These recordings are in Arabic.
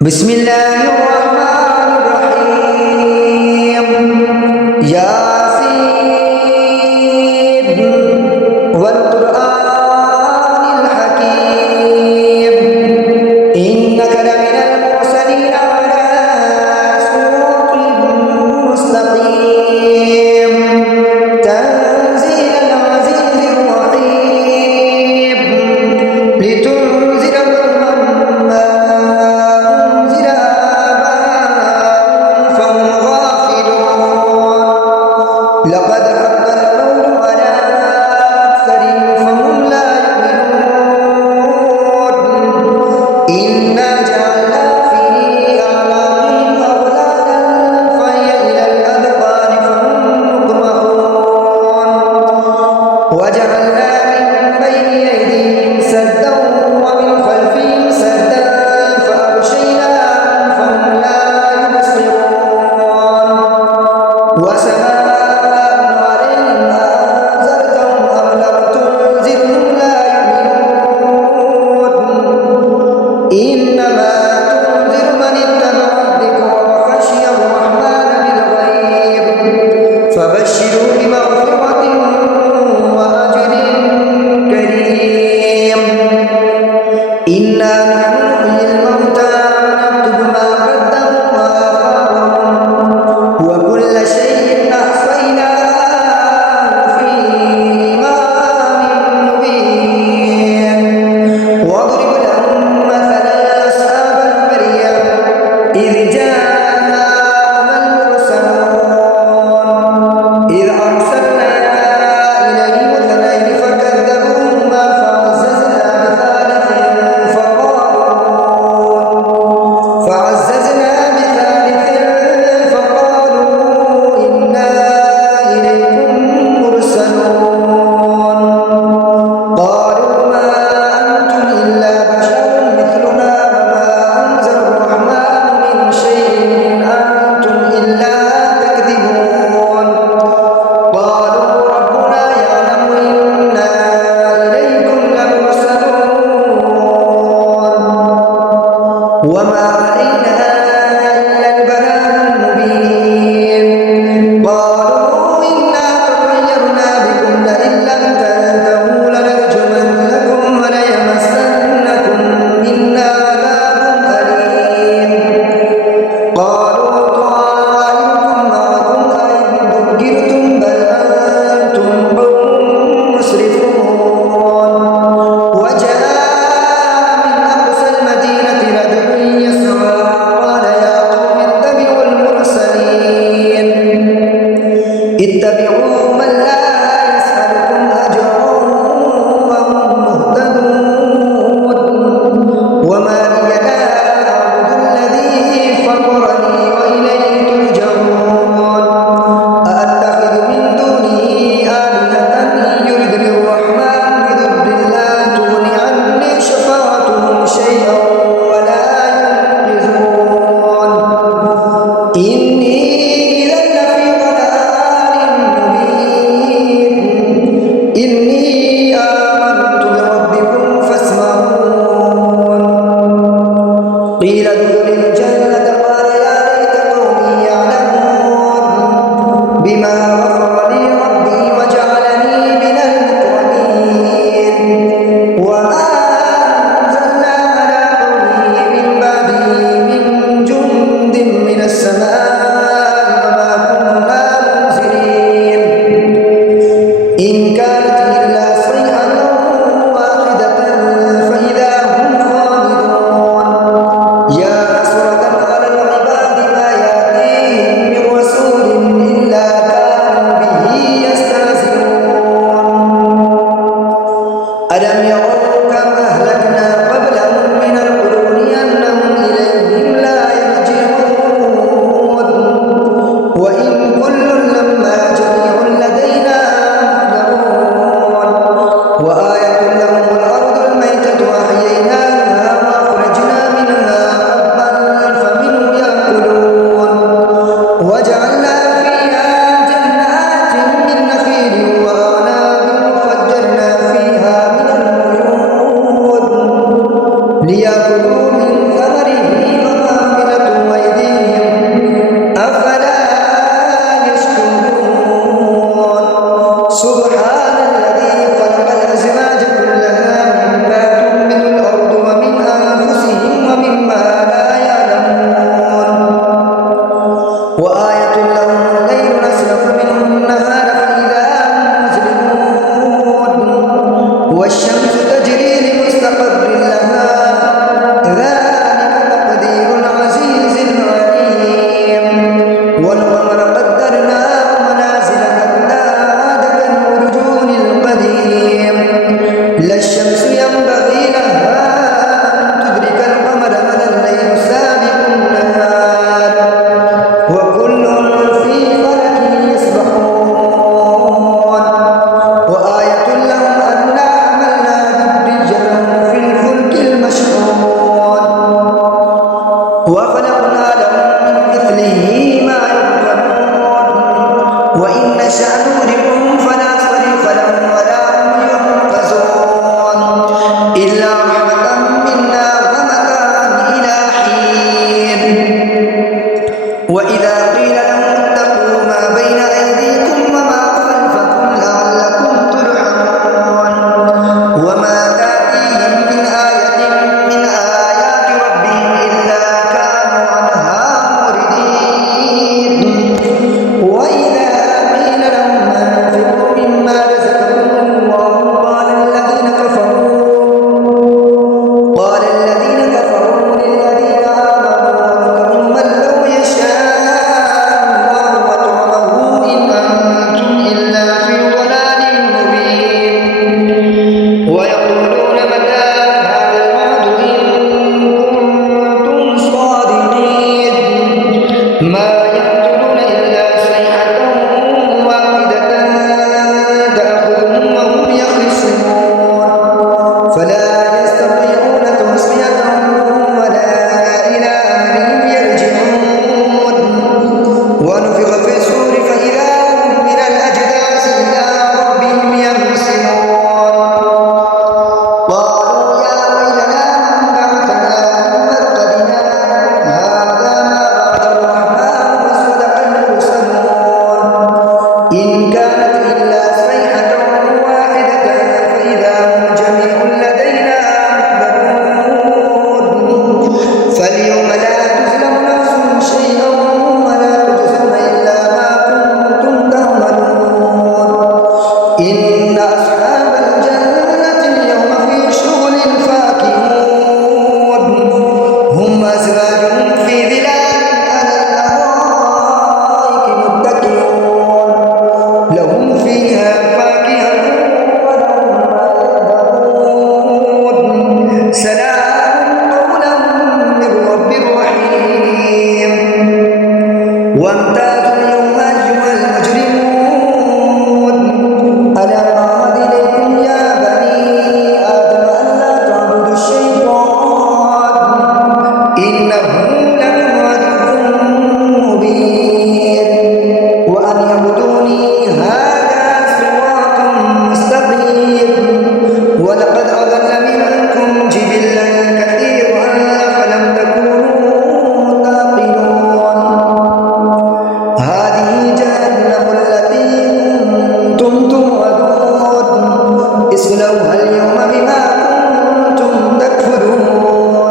بسم الله الرحمن الرحيم ياسين والقرآن الحكيم إنك لمن المرسلين على صراط مستقيم تنزيل العزيز الرحيم لتنذر قوما ما أنذر آباؤهم فهم غافلون لقد حق القول على أكثرهم فهم لا يؤمنون إنا جعلنا في أعناقهم أغلالا فهي إلى الأذقان فهم مقمحون وجعلنا من بين أيديهم سدا ومن خلفهم سدا فأغشيناهم فهم لا يبصرون وسماء عليهم أنذرتهم أم لم تنذرهم لا يؤمنون إنما تنذر من اتبع الذكر وخشي الرحمن بالغيب فبشروا بمغفرة وأجر كريم إنا نحن نحيي الموتى ونكتب ما قدموا وآثارهم وكل شيء أحصيناه في إمام مبين واضرب لهم مثلا أصحاب القرية إذ جاءهم المرسلون إذ أرسلنا إليهم اثنين فكذبوهما فعززنا بثالث فقالوا إنا إليكم مرسلون قالوا ما أنتم إلا بشر مثلنا وما أنزل الرحمن من شيء إن أنتم إلا تكذبون قالوا ربنا يعلم إنا إليكم لمرسلون وما علينا إلا البلاغ المبين قالوا إنا تطيرنا بكم لئن لم تنتهوا لنرجمنكم وليمسنكم منا عذاب أليم قالوا طائركم معكم أئن ذكرتم بل أنتم قوم مسرفون وجاء من أقصى المدينة رجل يسعى قال يا قوم اتبعوا المرسلين اتبعوا من لا يسألكم أجرا وهم مهتدون وما لي لا أعبد الذي فطرني وإليه ترجعون أأتخذ من دونه آلهة يردني الرحمن بضر لا تغن عني شفاعتهم شيئا ولا ينقذون إني إذا لفي ضلال مبين إني آمنت بربكم فاسمعون قيل ادخل الجنة قال يا ليت قومي يعلمون بما غفر لي ربي وجعلني من المكرمين وما أنزلنا على قومه من بعده من جند من السماء وما كنا منزلين إن كانت إلا صيحة واحدة فإذا هم خامدون يا حسرة وخلقنا لهم من مثله ما يركبون وإن نشأ نغرقهم فلا صريخ لهم ولا هم ينقذون إلا رحمة منا ومتاعا إلى حين وإذا قيل لهم اتقوا ما بين أيديكم وما خلفكم لعلكم ترحمون وما تأتيهم من آية من آيات ربهم إلا كانوا عنها معرضين وإذا قيل لهم أنفقوا مما رزقكم الله قال الذين كفروا للذين آمنوا من لو يشاء الله وطعمه إن أنتم إلا في ضلال مبين ويقولون متى هذا الوعد إن كنتم صادقين ما يقتلون إلا صيحة واحدة تأخذهم وهم يخرصون فلا يستطيعون توصية ولا إلى أهلهم يرجعون ونفخ في الصور فإذا هم من الأجداث إلى ربهم ينسلون قالوا يا ويلنا من بعثنا من مرقدنا هذا ما وعد الرحمن وصدق المرسلون إن كانت إلا صيحة واحدة فإذا هم جميع لدينا محضرون فاليوم لا تظلم نفس شيئا ولا تجزون إلا ما كنتم تعملون إن أصحاب الجنة اليوم في شغل فاكهون هم أزواجهم في ظلال على الأرائك متكئون لهم فيها فاكهة ولهم ما يدعون سلام قولا من رب رحيم وامتازوا اليوم أيها المجرمون ألم أعهد إليكم يا بني آدم ألا تعبدوا الشيطان إنه لكم عدو مبين وأن اعبدوني هذا صراط مستقيم ولقد أضل منكم جبلا كثيرا فلم تكونوا تعقلون هذه جهنم التي كنتم توعدون اصلوها اليوم بما كنتم تكفرون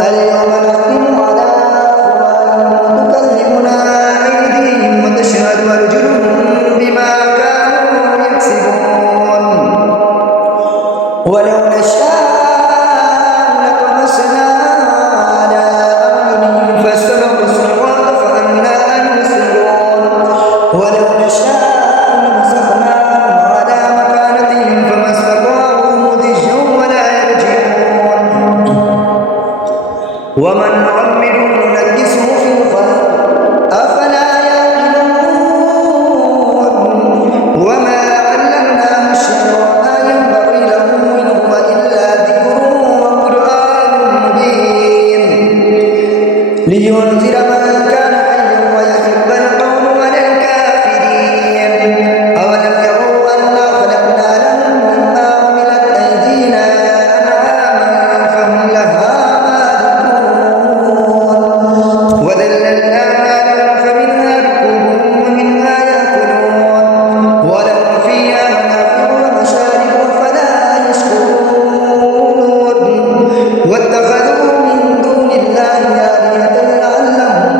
اليوم نختم على أفواههم وتكلمنا أيديهم وتشهد أرجلهم بما كانوا يكسبون ولو نشاء لطمسنا على أعينهم فاستبقوا الصراط فأنى يبصرون ولو نشاء لمسخناهم على مكانتهم فما استطاعوا مضيا ولا يرجعون ومن نعمره ننكسه في الخلق أفلا يعقلون وما علمناه الشعر وما ينبغي له إن هو إلا ذكر وقرآن مبين لينذر من كان حيا ويحب القوم على الكافرين أولم يروا أنا خلقنا لهم مما عملت أيدينا أنعاما فهم لها مالكون وذللناها لهم فمنها ركوبهم ومنها يأكلون ولهم فيها منافع ومشارب فلا يشكرون واتخذوا من دون الله آلهة لعلهم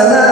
السماء